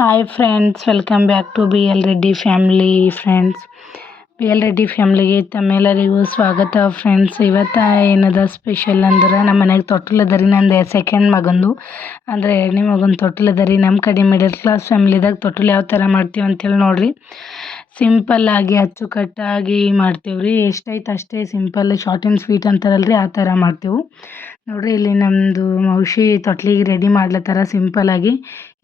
Hi friends, welcome back to B L Reddy family. Friends, B L Reddy ಫ್ಯಾಮ್ಲಿಗೆ ತಮ್ಮೆಲ್ಲರಿಗೂ ಸ್ವಾಗತ. Friends, ಇವತ್ತು ಏನದ ಸ್ಪೆಷಲ್ ಅಂದ್ರೆ ನಮ್ಮ ಮನೆಗೆ ತೊಟ್ಟಿಲದ ರೀ. ನಂದು ಸೆಕೆಂಡ್ ಮಗಂದು ಅಂದರೆ ಎರಡನೇ ಮಗನ ತೊಟ್ಟಿಲದ ರೀ. ನಮ್ಮ ಕಡೆ ಮಿಡಲ್ ಕ್ಲಾಸ್ ಫ್ಯಾಮ್ಲಿದಾಗ ತೊಟ್ಟಿಲು ಯಾವ ಥರ ಮಾಡ್ತೀವಿ ಅಂತೇಳಿ ನೋಡಿರಿ. ಸಿಂಪಲ್ಲಾಗಿ ಅಚ್ಚುಕಟ್ಟಾಗಿ ಮಾಡ್ತೀವಿ ರೀ. ಎಷ್ಟೈತೆ ಅಷ್ಟೇ ಸಿಂಪಲ್, ಶಾರ್ಟ್ ಆ್ಯಂಡ್ ಸ್ವೀಟ್ ಅಂತಾರಲ್ಲ ರೀ, ಆ ಥರ ಮಾಡ್ತೀವಿ ನೋಡಿರಿ. ಇಲ್ಲಿ ನಮ್ಮದು ಮೌಶಿ ತೊಟ್ಲಿಗೆ ರೆಡಿ ಮಾಡ್ಲತ್ತಾರ ಸಿಂಪಲ್ಲಾಗಿ.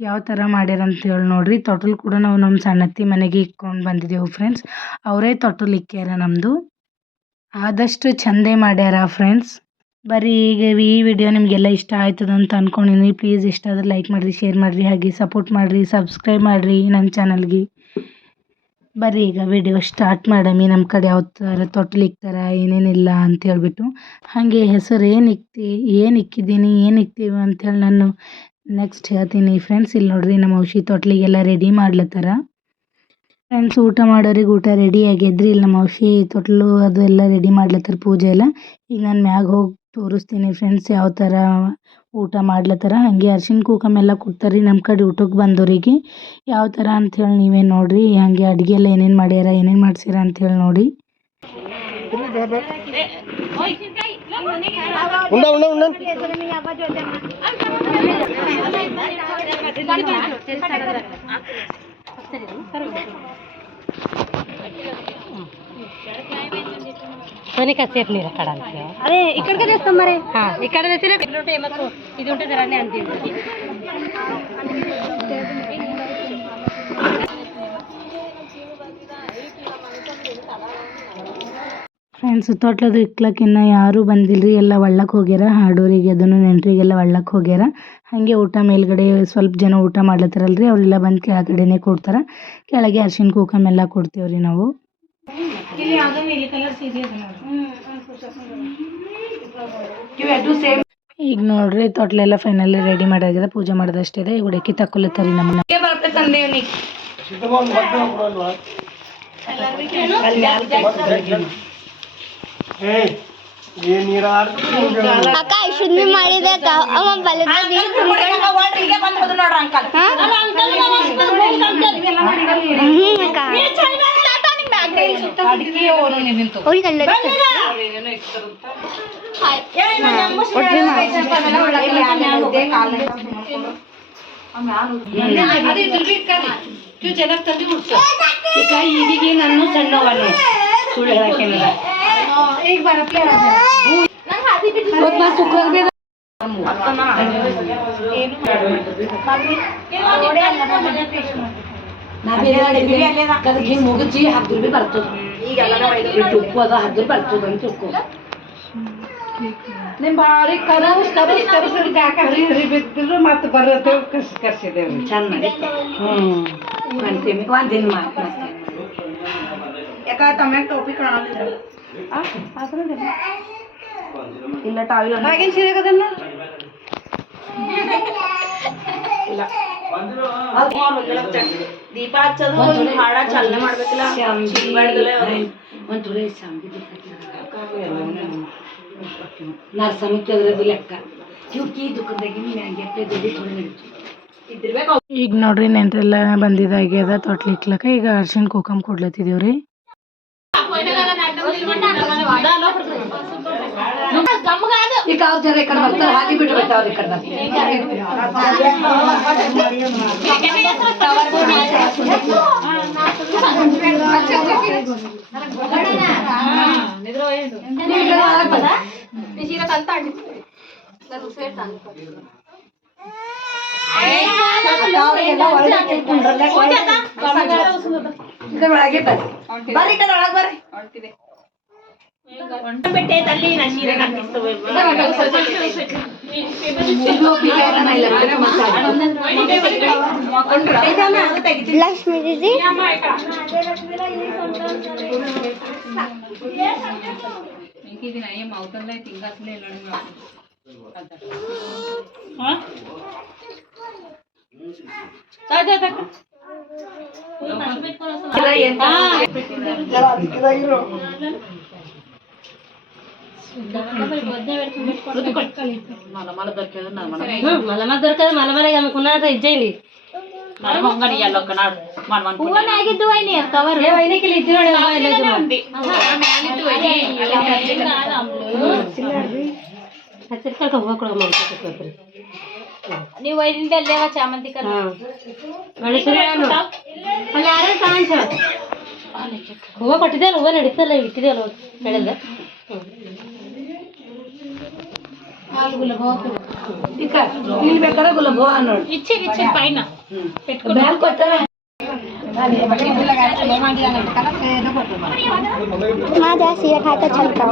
ಯಾವ ಥರ ಮಾಡ್ಯಾರ ಅಂತೇಳಿ ನೋಡಿರಿ. ತೊಟ್ಲು ಕೂಡ ನಾವು ನಮ್ಮ ಸಣ್ಣತ್ತಿ ಮನೆಗೆ ಇಕ್ಕೊಂಡು ಬಂದಿದ್ದೆವು ಫ್ರೆಂಡ್ಸ್. ಅವರೇ ತೊಟ್ಲು ಇಕ್ಕ್ಯಾರ ನಮ್ಮದು. ಆದಷ್ಟು ಚಂದೇ ಮಾಡ್ಯಾರ ಫ್ರೆಂಡ್ಸ್. ಬರೀ ಈಗ ಈ ವಿಡಿಯೋ ನಿಮಗೆಲ್ಲ ಇಷ್ಟ ಆಯ್ತದ ಅಂತ ಅಂದ್ಕೊಂಡಿನಿ. ಪ್ಲೀಸ್ ಇಷ್ಟ ಆದ್ರೆ ಲೈಕ್ ಮಾಡಿರಿ, ಶೇರ್ ಮಾಡಿರಿ, ಹಾಗೆ ಸಪೋರ್ಟ್ ಮಾಡಿರಿ, ಸಬ್ಸ್ಕ್ರೈಬ್ ಮಾಡಿರಿ ನನ್ನ ಚಾನಲ್ಗೆ. ಬರ್ರಿ ಈಗ ವಿಡಿಯೋ ಸ್ಟಾರ್ಟ್ ಮಾಡಮಿ. ನಮ್ಮ ಕಡೆ ಯಾವ ಥರ ತೊಟ್ಲು ಇಕ್ತಾರ, ಏನೇನಿಲ್ಲ ಅಂತ ಹೇಳ್ಬಿಟ್ಟು. ಹಾಗೆ ಹೆಸರು ಏನು ಇಕ್ಕಿದ್ದೀನಿ, ಏನು ಇಕ್ತೀವಿ ಅಂಥೇಳಿ ನಾನು ನೆಕ್ಸ್ಟ್ ಹೇಳ್ತೀನಿ ಫ್ರೆಂಡ್ಸ್. ಇಲ್ಲಿ ನೋಡ್ರಿ, ನಮ್ಮ ಔಷಧಿ ತೊಟ್ಲಿಗೆಲ್ಲ ರೆಡಿ ಮಾಡ್ಲತ್ತಾರ ಫ್ರೆಂಡ್ಸ್. ಊಟ ಮಾಡೋರಿಗೆ ಊಟ ರೆಡಿ ಆಗ್ಯದ್ರಿ. ಇಲ್ಲಿ ನಮ್ಮ ಔಷಧಿ ತೊಟ್ಲು ಅದು ಎಲ್ಲ ರೆಡಿ ಮಾಡ್ಲತ್ತಾರ, ಪೂಜೆ ಎಲ್ಲ. ಈಗ ನಾನು ಮ್ಯಾಗ ಹೋಗಿ ತೋರಿಸ್ತೀನಿ ಫ್ರೆಂಡ್ಸ್ ಯಾವ ಥರ ಊಟ ಮಾಡ್ಲತ್ತಾರ. ಹಾಗೆ ಅರ್ಶಿನ ಕುಂಕುಮ ಎಲ್ಲ ಕೊಡ್ತಾರೆ ನಮ್ಮ ಕಡೆ ಊಟಕ್ಕೆ ಬಂದವರಿಗೆ. ಯಾವ ಥರ ಅಂಥೇಳಿ ನೀವೇ ನೋಡಿರಿ. ಹಾಗೆ ಅಡುಗೆ ಎಲ್ಲ ಏನೇನು ಮಾಡ್ಯಾರ, ಏನೇನು ಮಾಡ್ಸ್ಯಾರ ಅಂಥೇಳಿ ನೋಡಿ. సోనికా సేపు నీరు అక్కడ అదే ఇక్కడికే తెస్తాం మరి. ఇక్కడ తెచ్చినా ఇది ఉంటే ధరనే అంతే. ಫ್ರೆಂಡ್ಸ್, ತೊಟ್ಲದು ಇಕ್ಲಕ್ಕಿನ್ನ ಯಾರೂ ಬಂದಿಲ್ಲರಿ. ಎಲ್ಲ ಒಳ್ಳಕ್ಕೆ ಹೋಗ್ಯಾರ. ಹಾಡೋರಿಗೆ ಅದನ್ನು ನೆಂಟರಿಗೆಲ್ಲ ಒಳ್ಳಕ್ಕೆ ಹೋಗ್ಯಾರ. ಹಾಗೆ ಊಟ ಮೇಲ್ಗಡೆ ಸ್ವಲ್ಪ ಜನ ಊಟ ಮಾಡ್ಲತ್ತಾರಲ್ರಿ, ಅವರೆಲ್ಲ ಬಂದು ಕೆಳಗಡೆನೇ ಕೊಡ್ತಾರೆ. ಕೆಳಗೆ ಅರ್ಶಿನ ಕುಂಕುಮ ಎಲ್ಲ ಕೊಡ್ತೀವ್ರಿ ನಾವು. ಈಗ ನೋಡ್ರಿ, ತೊಟ್ಲೆಲ್ಲ ಫೈನಲಿ ರೆಡಿ ಮಾಡಾಗಿದೆ. ಪೂಜೆ ಮಾಡೋದಷ್ಟೇ ಇದೆ. ಈಗ ಹುಡುಕಿ ತಕ್ಕೊಲತ್ತಾರಿ ನಮ್ಮನ್ನ. ಅಕ್ಕ ಶುದ್ಧಿ ಮಾಡಿದಕ್ಕ ಅವ ಬಲದ ಈಗ ನಾನು ಸಣ್ಣವನು ಸುಳ್ಳು ಹೇಳಕ್ಕೆ ಈಗ ಬರಪ್ಲೇ ಮುಗಿಸಿ ಹಬ್ಬ ಭೀ ಬರ್ತದ. ಉಪ್ಪು ಅದ ಹಬ್ಬ ಬರ್ತದ ಅಂತ ತಿಳ್ಕೊ. ನಿಮ್ ಬಾರಿ ಕರಿ ಬಿದ್ದಿದ್ರು ಮತ್ತೆ ಬರತ್ತೆ ಕರ್ಸಿದೇವ್ರಿ. ಚಂದ ಮಾಡಿ ಅಂತೀವಿ. ಒಂದಿನ ಮಾತು ಯಾಕ ತಮ್ಯಾಗ ಟೋಪಿ ಕಾಣಲಿಲ್ಲ ಇಲ್ಲ ಟಾವಿಲ್ ಹಾಗೇನು ಸೀರೆಗದಲ್ಲ ಇಲ್ಲ. ದೀಪ ಹಚ್ಚೋದು ಹಾಡ ಚಾಲನೆ ಮಾಡ್ಬೇಕಿಲ್ಲ. ಒಂದು ಥೋಡೆ ಶಾಂತಿ ನರ್ಸಮಿಕ್ಕದ್ರದ್ದು ಲೆಕ್ಕ ಕ್ಯೂಕಿ ದುಃಖದಾಗಿ ಈಗ ನೋಡ್ರಿ, ನೆಂಟ್ರೆಲ್ಲ ಬಂದಿದ್ದಾಗ್ಯದ ತೊಟ್ಲು ಇಕ್ಲಕ್ಕ. ಈಗ ಅರ್ಶಿನ ಕುಂಕುಮ ಕೊಡ್ಲತ್ತಿದ್ದೀವ್ರಿ. ಈಗ ಅವ್ರ ಜನ ಈ ಕಡೆ ಬರ್ತಾರೆ, ಹಾಗೆ ಬಿಟ್ಟು ಬರ್ತಾವ್ರಿ ಈ ಕಡೆ ಲಕ್ಷ್ಮೀ ದೀದಿ మలమ దొరకదు మలమలగా ఆమెకున్నట్టు ఇచ్చేయండి. ನೀವು ಒಯ್ದಿಂದ ಅಲ್ಲೇವ ಚಾಮಂತಿ ಹೂವ ಕೊಟ್ಟಿದ್ದೆ ಹೂವ ನಡೀತಲ್ಲ ಇಟ್ಟಿದೆ ಅಲ್ಲ ಹೇಳಿದ ಇಲ್ಲಿ ಬೇಕಾದ್ರೆ ಗುಲಾಬ್ ಹೂವ ನೋಡಿ ಇಚ್ಚೆ ಪೈನ ಬ್ಯಾಗ್ ಕೊಟ್ಟಾರ माझ्या सिया खायचा छलका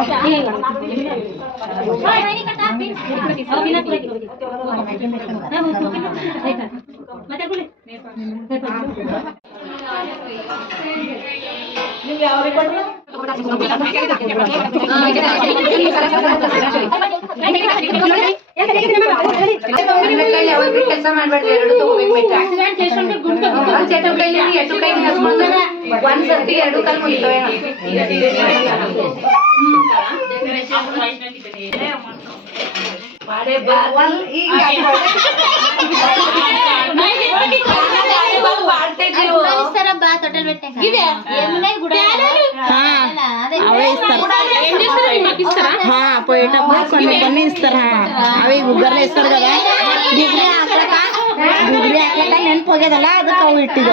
ಕೆಲಸ ಮಾಡ್ಬೇಡ್ರಿ ಎರಡು ತಗೋಬೇಕು ಒಂದ್ಸತಿ ಎರಡು ಕಾಲ್ ಮುಗಿತವೆ కొన్ని కొన్ని ఇస్తారు అవి గుగ్గర్లు ఇస్తారు కదా డిగ్రీ ಹಾಕ್ಲಕ್ಕ ನೆನ್ಪು ಹೋಗ್ಯದಲ್ಲ ಅದಕ್ಕೆ ಅವು ಇಟ್ಟಿದ್ದು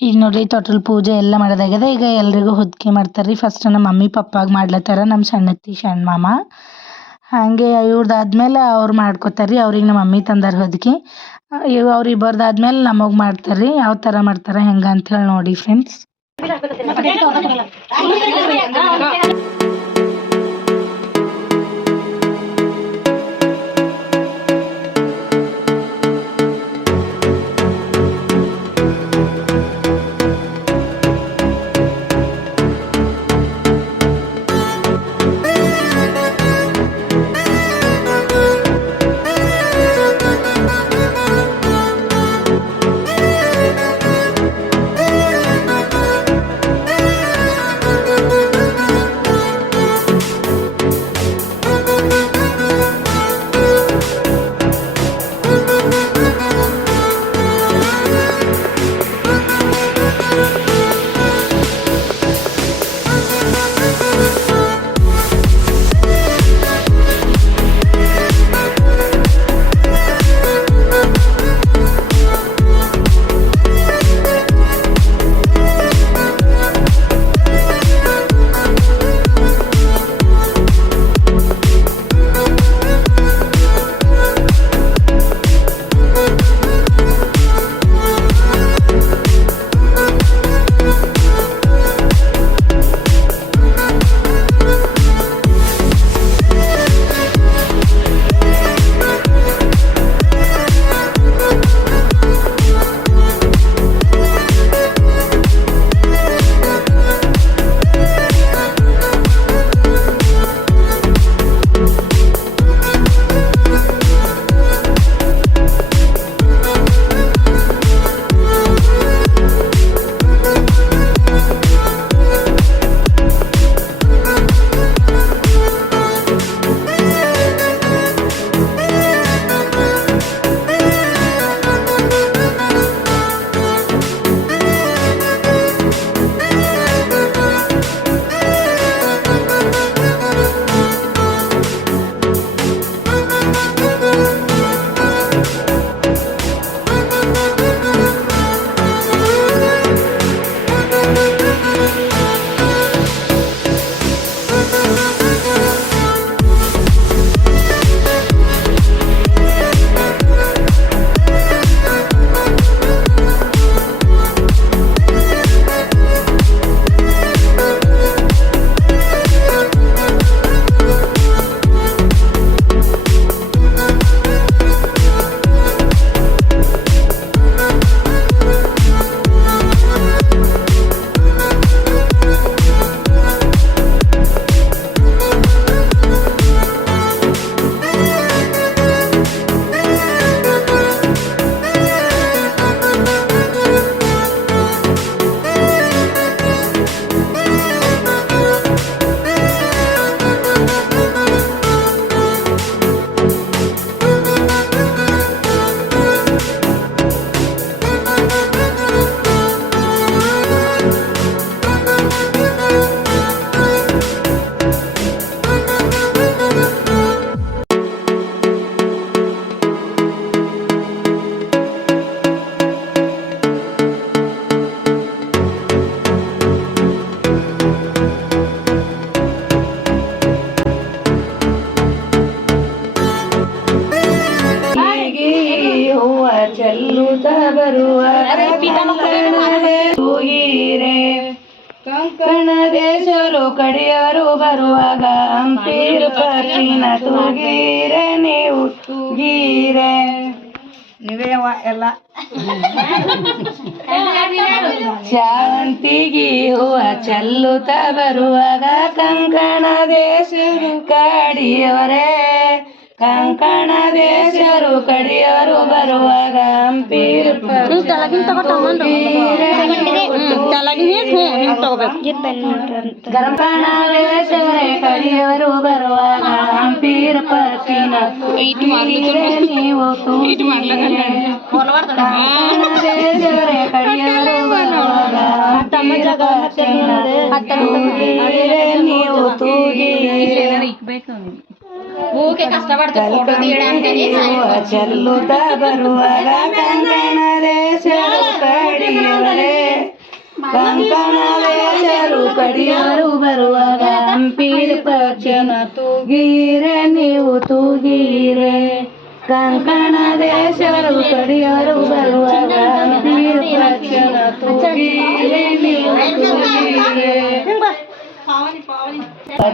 ಈಗ ನೋಡ್ರಿ ತೊಟ್ಲ ಪೂಜೆ ಎಲ್ಲ ಮಾಡೋದಾಗ್ಯದ. ಈಗ ಎಲ್ರಿಗೂ ಹೊದಿಕೆ ಮಾಡ್ತಾರ್ರಿ. ಫಸ್ಟ್ ನಮ್ಮ ಮಮ್ಮಿ ಪಪ್ಪಾಗ ಮಾಡ್ಲತ್ತಾರ, ನಮ್ಮ ಸಣ್ಣತ್ತಿ ಸಣ್ಣ ಮಾಮ. ಹಾಗೆ ಇವ್ರದ್ದಾದ್ಮೇಲೆ ಅವ್ರು ಮಾಡ್ಕೋತಾರ್ರಿ. ಅವ್ರಿಗೆ ನಮ್ಮ ಮಮ್ಮಿ ತಂದಾರ ಹೊದಿಕೆ. ಅವ್ರಿಬ್ಬರ್ದಾದ್ಮೇಲೆ ನಮಗೆ ಮಾಡ್ತಾರ್ರಿ. ಯಾವ ಥರ ಮಾಡ್ತಾರೆ ಹೆಂಗೆ ಅಂಥೇಳಿ ನೋಡಿ ಫ್ರೆಂಡ್ಸ್. ಹಂಪೀರ ಪಕ್ಷಿನ ತೂಗೀರೆ ನೀವು ತೂಗೀರೆ ನೀವೇ ಎಲ್ಲ ಶಾಂತಿಗಿ ಹೂವ ಚೆಲ್ಲುತ್ತ ಬರುವಾಗ ಕಂಕಣ ದೇಶರು ಕಡಿಯವರೇ ಕಂಕಣ ದೇಶರು ಕಡಿಯವರು ಬರುವಾಗ ಹಂಪೀರ ಕಂಕಣ ದೇಶರೇ ಕಡಿಯವರು ಬರುವಾಗ ಹಂಪೀರ ಪಕ್ಷಿನ ನೀವು ತೂಗೀರೆ ಕಂಕಣ ದೇಶರೇ ಕಡಿಯವರು ಬರುವಾಗ ಹಂಪೀರ ಪಕ್ಷಿನ ತೂಗೀರೆ ನೀವು ತೂಗೀರೆ ಚೆಲ್ಲುತ್ತ ಬರುವಾಗ ಕಂಕಣ ದೇಶರು ಕಡಿಯವರೇ ಕಂಕಣ ದೇಶರು ಕಡಿಯವರು ಬರುವಾಗ ಹಂಪೀರ ಪಕ್ಷಿನ ತೂಗೀರೆ ನೀವು ತೂಗೀರೆ ಕಂಕಣ ದೇಶರು ಕಡಿಯವರು ಬರುವಾಗ ಹಂಪೀರ ಪಕ್ಷಿನ ತೂಗೀರೆ ನೀವು ತೂಗೀರೆ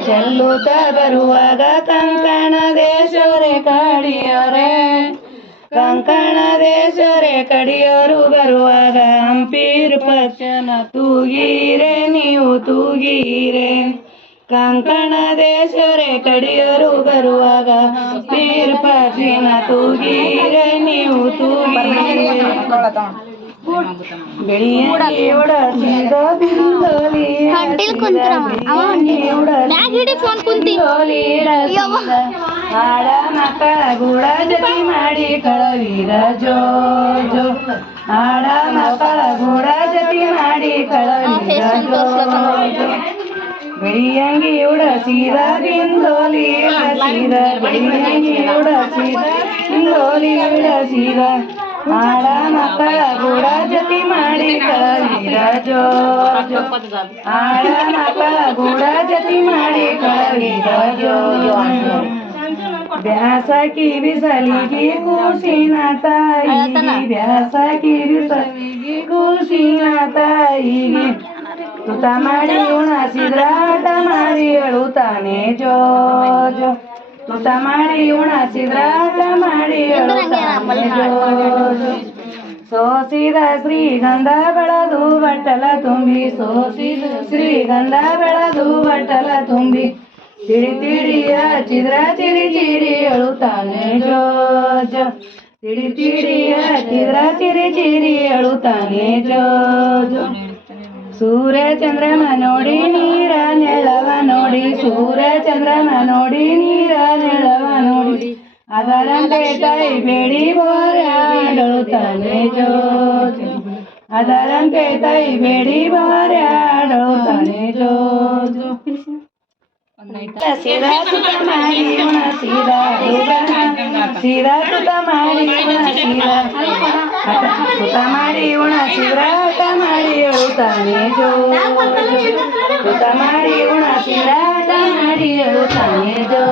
ಚೆಲ್ಲುತ್ತ ಬರುವಾಗ ಕಂಕಣ ದೇಶರೇ ಕಡಿಯವರೇ ಕಂಕಣ ದೇಶರೇ ಕಡಿಯವರು ಬರುವಾಗ ಹಂಪೀರ ಪಕ್ಷಿನ ತೂಗೀರೆ ನೀವು ತೂಗೀರೆ ಕಂಕಣ ದೇಶರೇ ಕಡಿಯವರು ಬರುವಾಗ ಹಂಪೀರ ಪಕ್ಷಿನ ತೂಗೀರೆ ನೀವು ತೂಗೀರೆ ಆಡ ಮಕ್ಕಳ ಗೂಡ ಜತಿ ಮಾಡಿ ಕಳವೀರ ಜೋ ಜೋ ಆಡ ಮಕ್ಕಳ ಗೂಡ ಜತಿ ಮಾಡಿ ಕಳವೀರ ಜೋ ಜೋ ಬೆಳಿಯಂಗಿ ಉಡಸಿದ ಬಿಂದೋಲಿ ಉಡಸಿದ ಬೆಳಿಯಂಗಿ ಉಡಸಿದ ಬಿಂದೋಲಿ ಉಡಸಿದ ಆಡ ಮಕ್ಕಳ ಗೂಡ ಜತಿ ಮಾಡಿ ಕಳವೀರ ಜೋ ಜೋ ಆಡ ಮಕ್ಕಳ ಗೂಡ ಜತಿ ಮಾಡಿ ಕಳವೀರ ಜೋ ಬ್ಯಾಸಕಿ ಬಿಸಲಿಗೆ ಕೂಸಿನ ತಾಯಿಗೆ ಬ್ಯಾಸಕಿ ಬಿಸಲಿಗೆ ಕೂಸಿನ ತಾಯಿಗೆ ತುತ ಮಾಡಿ ಉಣಸಿದ್ರ ಆಟ ಮಾಡಿ ಅಳುತ್ತಾನೆ ಜೋ ಜೋ ತುತ ಮಾಡಿ ಉಣಸಿದ್ರ ಆಟ ಮಾಡಿ ಅಳುತ್ತಾನೆ ಜೋ ಜೋ ಸೋಸಿದ ಶ್ರೀಗಂಧ ಬೆಳೆದು ಬಟ್ಟಲ ತುಂಬಿ ಸೋಸಿದ ಶ್ರೀಗಂಧ ಬೆಳೆದು ಬಟ್ಟಲ ತುಂಬಿ ತಿಳಿ ತಿಳಿಯ ಚಿದ್ರ ಚಿರಿ ಚಿರಿ ಅಳುತ್ತಾನೆ ಜೋ ಜೋ ತಿಳಿ ತಿಳಿಯ ಚಿದ್ರ ಚಿರಿ ಚಿರಿ ಅಳುತ್ತಾನೆ ಜೋ ಜೋ ಸೂರ್ಯ ಚಂದ್ರಮ ನೋಡಿ ನೀರ ನೆಳವ ನೋಡಿ ಸೂರ್ಯ ಚಂದ್ರಮ ನೋಡಿ ನೀರ ನೆಳವ ನೋಡಿ ಅದರಂತೆ ತಾಯಿ ಬೇಡಿ ಬೋರ್ಯಾಡುತ್ತಾನೆ ಜೋ ಜೋ ಅದರಂತೆ ತಾಯಿ ಬೇಡಿ ಬೋರ್ಯಾಡುತ್ತಾನೆ ಜೋ ಜೋ ಸೀದಾ ಸುತ ಮಾಡಿ ಸೀದಾ ಸೀದಾ ಸುತ ಮಾಡಿ ಸೀದಾ ಸುತ ಮಾಡಿ ಉಣಸಿದ್ರ ಆಟ ಮಾಡಿ ಅಳುತ್ತಾನೆ ಜೋ ಸುತ ಮಾಡಿ ಉಣಸಿದ್ರ ಆಟ ಮಾಡಿ ಅಳುತ್ತಾನೆ ಜೋ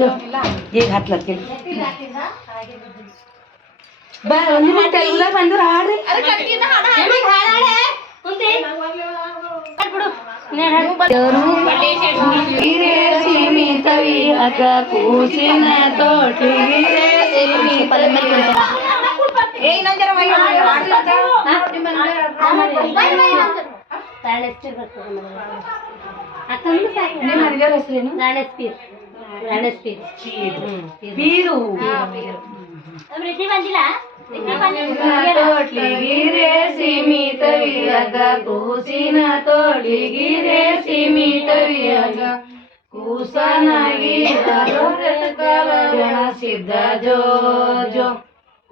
ಜೋ ಈಗ ಹತ್ಲತ್ತೀನಿ ಬಾ ಒಂದು ಎಲ್ಲ ಬಂದ್ರು ಹಾಡ್ರಿ ಸೀಮಿತವಿ ಅಕ ಕೂಸಿನ ತೋಟಿಗೆ ಬೀರು ತೋಟ್ಲಿಗಿರೆ ಸೀಮಿತವಿಯಗ ಕೂಸಿನ ತೋಟ್ಲಿಗಿರೆ ಸೀಮಿತವಿಯಗ ಕೂಸನಾಗಿ ಸಿದ್ಧ ಜೋ ಜೋ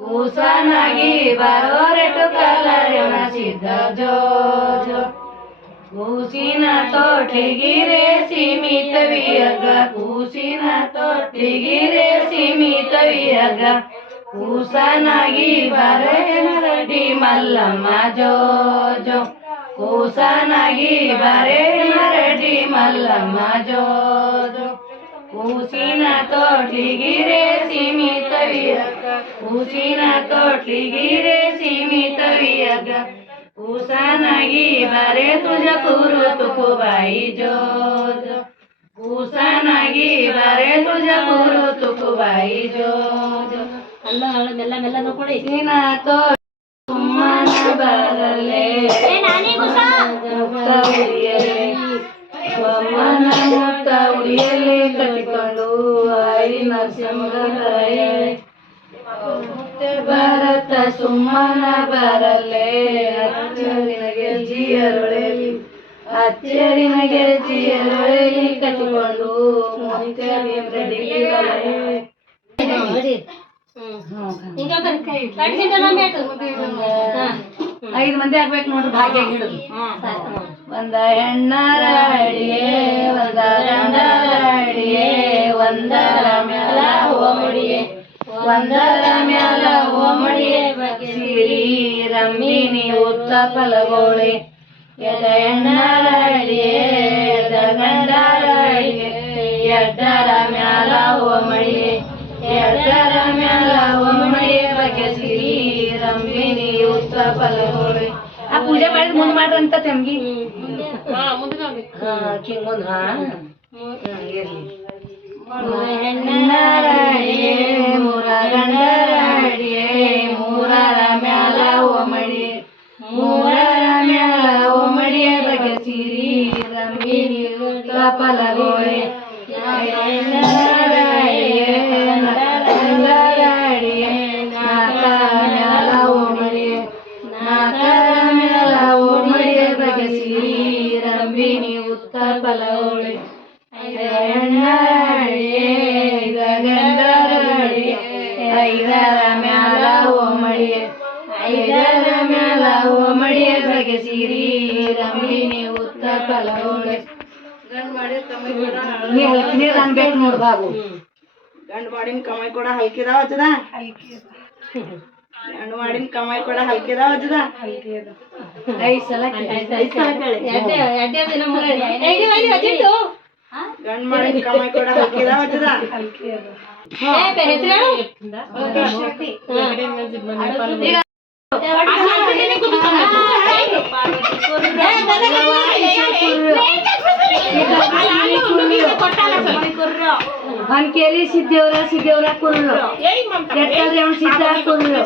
ಕೂಸನಾಗಿ ಬರೋರೆಟು ಕಲರಣ ಸಿದ್ಧ ಜೋ ಜೋ ಕೂಸಿನ ತೋಟ್ಲಿಗಿರೆ ಸೀಮಿತವಿಯಗ ಕೂಸಿನ ತೋಟ್ಲಿಗಿರೆ ಸೀಮಿತವಿಯಗ ಕೂಸನಾಗಿ ಬರೆ ಮರಡಿ ಮಲ್ಲಮ್ಮ ಜೋ ಜೋ ಕೂಸನಾಗಿ ಬರೆ ಮರಡಿ ಮಲ್ಲಮ್ಮ ಜೋ ಜೋ ಕೂಸಿನ ತೋಟ್ಲಿಗಿರೆ ಸೀಮಿತವಿಯಗ ಕೂಸಿನ ತೋಟ್ಲಿಗಿರೆ ಸೀಮಿತವಿಯಗ ಕೂಸನಾಗಿ ಬರೆ ತುಜ ಕೂರು ತುಕುಬಾಯಿ ಜೋ ಜೋ भूषणागी बरे तुझ्या गुरु तुकुबाई जो ಅಲ್ಲ ಮೆಲ್ಲ ಮೆಲ್ಲ ನೋಡ್ಕೊಡಿ ದಿನ ತೋ ಸುಮ್ಮನ ಬರಲೆ ಮುಕ್ತ ಉಡಿಯಲೆ ಬೊಮ್ಮನ ಮುಕ್ತ ಉಡಿಯಲೆ ಕಟ್ಟಿಕೊಂಡು ಆಯಿ ನರಸಿಂಹ ಕರೆಯಲೆ ಭರತ ಸುಮ್ಮನ ಬರಲೆ ಅಚ್ಚರಿನ ಗೆಜ್ಜಿಯರೊಳೆಲಿ ಅಚ್ಚರಿನ ಗೆಜ್ಜಿಯರೊಳೆಲಿ ಕಟ್ಟಿಕೊಂಡು ಮುತ್ಯ ಭೀಮರೆಡ್ಡಿಗೆ ಬರಲೆ ಐದು ಮಂದಿ ಆಗ್ಬೇಕು ನೋಡ್ರಿ ಭಾಗ್ಯ ಹಿಡಿದು ಒಂದ ಹೆಣ್ಣರ ಅಡಿಯೇ ಒಂದ ಗಂಡರ ಅಡಿಯೇ ಒಂದರ ಮ್ಯಾಲ ಓಮಡಿಯೇ ಒಂದರ ಮ್ಯಾಲ ಓಮಡಿಯೇ ಸಿರಿ ರಂಬಿನಿ ಉತ್ತ ಫಲಗೋಳೆ ಎದ ಹೆಣ್ಣರ ಅಡಿಯೇ ಎದ ಗಂಡರ ಅಡಿಯೇ ಎಡ್ಡರ ಮ್ಯಾಲ ಓಮಡಿಯೇ ಎಡ್ಡರ ಮ್ಯಾಲ ಓಮಡಿಯೇ ಬಗ್ಗೆ ಸಿರಿ ರಂಬಿನಿ ಉತ್ತ ಫಲಗೋಳೆ ಆ ಪೂಜೆ ಮಾಡಿದ್ ಮುಂದ್ ಮಾಡ್ರಂತ ತೆಮ್ಗಿ ಕಿಂಗ್ ಮುಂದ್ ಇರ್ಲಿ ಹೆಣ್ಣರ ಅಡಿಯೇ ಮೂರ ಗಂಡರ ಅಡಿಯೇ ಮೂರರ ಮ್ಯಾಲ ಓಮಡಿಯೇ ಮೂರರ ಮ್ಯಾಲ ಓಮಡಿಯೇ ಬಗ್ಗೆ ಸಿರಿ ರಂಬಿನಿ ಉತ್ತ ಫಲಗೋಳೆ ಹೆಣ್ಣರ ಅಡಿಯೇ ಗಂಡರ ಅಡಿಯೇ ನಾಲ್ಕರ ಮ್ಯಾಲ ಓಮಡಿಯೇ ನಾಲ್ಕರ ಮ್ಯಾಲ ಓಮಡಿಯೇ ಬಗ್ಗೆ ಸಿರಿ ರಂಬಿನಿ ಉತ್ತ ಫಲಗೋಳೆ ಹೆಣ್ಣರ ಅಡಿಯೇ ಐದ ಗಂಡರ ಅಡಿಯೇ ಐದರ ಮ್ಯಾಲ ಓಮಡಿಯೇ ಐದರ ಮ್ಯಾಲ ಓಮಡಿಯೇ ಬಗ್ಗೆ ಸಿರಿ ರಂಬಿನಿ ಉತ್ತ ಫಲಗೋಳೆ ನೀ ಅನ್ಬೇಕು ನೋಡ್ ಬಾಬು ಗಂಡು ಮಾಡಿನ ಕಮಾಯಿ ಕೂಡ ಹಲ್ಕಿದಾವ ಹಚ್ಚದ ಗಂಡು ಮಾಡಿನ ಕಮಾಯಿ ಕೂಡ ಹಲ್ಕಿದಾವ ಹಚ್ಚದ 5 ಸಲ ಗಂಡು ಮಾಡಿನ ಕಮಾಯಿ ಕೂಡ ಹಲ್ಕಿದಾವ ಹಚ್ಚದ ಹನ್ಕೇಲಿ ಸಿದ್ದೇವ್ರ ಕುರ್ರು ಎಟ್ಟಾದ್ರೆ ಅವ್ನು ಸಿದ್ಧ ಕುರ್ರು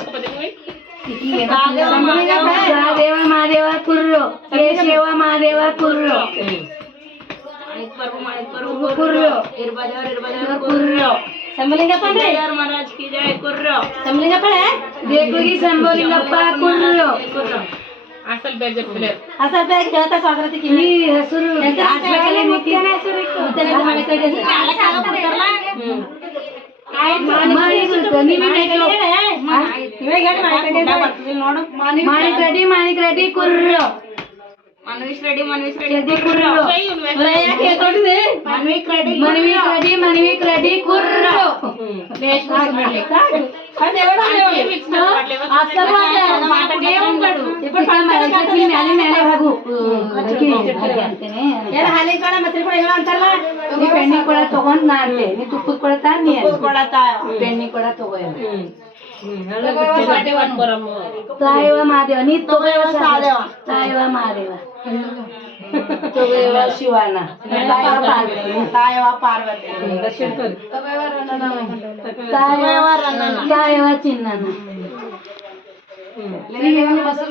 ಸಹದೇವ ಮಾದೇವ ಕುರ್ರು ಕೇಶವ ಮಾದೇವ ಕುರ್ರು ಕುರ್ರು ಕುರ್ರು ದೇಕುಗಿ ಸಂಬೋಲಿಂಗಪ್ಪ ಕುರ್ರು ಅಸಲ್ ಬೇಗ ಹೇಳ್ತಾ ಸ್ವಾಗತ ನೀ ಹೆಸರು ಮಾಣಿಕ್ ರೆಡ್ಡಿ ಕುರ್ರು ಮನ್ವೀಶ್ ರೆಡ್ಡಿ ಕುರ್ರು ಮನ್ವಿಕ್ ರೆಡ್ಡಿ ಕುರ್ರು ಬೆಣ್ಣಿ ಕೂಡ ತಗೊಂಡ್ ನಾಡ್ದೆ ನೀ ತುಪ್ಪದ ಕೂಡ ತಾನಿ ಬೆಣ್ಣಿ ಕೂಡ ತಗೋ ತಾಯವ ಮಾದೇವ ನೀ ತಗೋಯವ ತಾಯವ ಮಾದೇವ ತಗೋಯವ ಶಿವನ ತಾಯವ ಪಾರ್ವತಿ ತಾಯವ ಚಿನ್ನನ ಮೊಸರು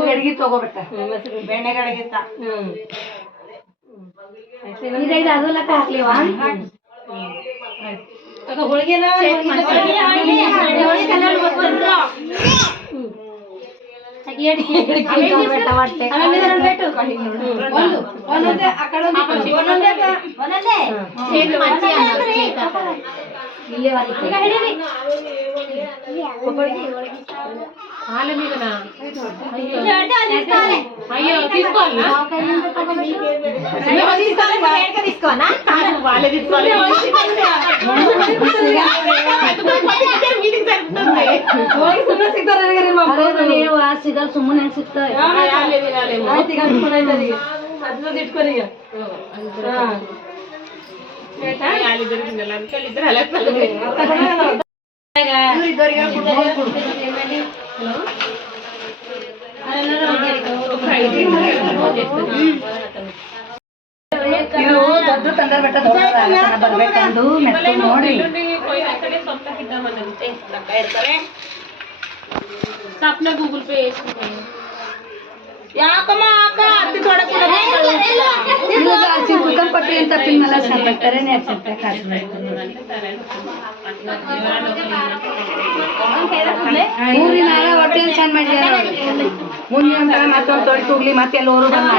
ಗಡಿಗೆ ತಗೋಬಿಟ್ಟ ಬೆಣ್ಣೆ ಗಡಿಗಿತ್ತ ಇದೈದು ಅದು ಲೆಕ್ಕ ಹಾಕ್ಲಿವಾ ಹೋಳಿಗೆ అయ్యో తీసుకోవాలా తీసుకోనా వాళ్ళే తీసుకోవాలి ಸಿಗಲ್ ಸುಮ್ಮನೆ ಸಿಗ್ತಾವೆ ಇಟ್ಕೊರಿ ಈಗ ಮೊದ್ಲು ತಂದ ಬೆಟ್ಟ ಬರ್ಬೇಕಂದು ಮೆಟ್ಟು ನೋಡಿ आपने गूगल पे ಯಾಕಮ್ಮ ಅಕ್ಕ ಅತ್ತಿ ತೊಡೆ ಕುಕ್ಕರ್ ಪಟ್ಟಿ ಅಂತ ತಿನ್ನಲ್ಲ ಬರ್ತಾರೆ ಊರಿನ ಹೊಟ್ಟೆ ಚಂದ ಮಾಡಿದ್ದಾರೆ ಮುಂದೆ ಮತ್ತೊಂದು ತೊಳಿ ತೂಗ್ಲಿ ಮತ್ತೆ ಎಲ್ಲರೂ ಬಂದು